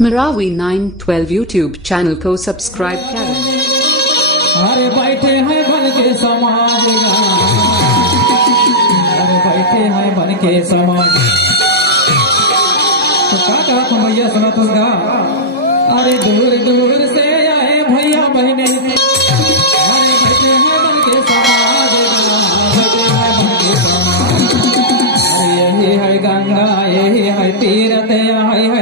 Marawi 912 YouTube channel को subscribe करें। अरे बैठे हैं बन के समाज, अरे बैठे हैं बन के समाज। तो क्या कहा तुम भैया, सुना तुमका? अरे दूर दूर से आए भैया बहने, अरे बैठे हैं बन के समाज, बैठे हैं बन के समाज। अरे यही है गंगा, यही है तीरथ, यही है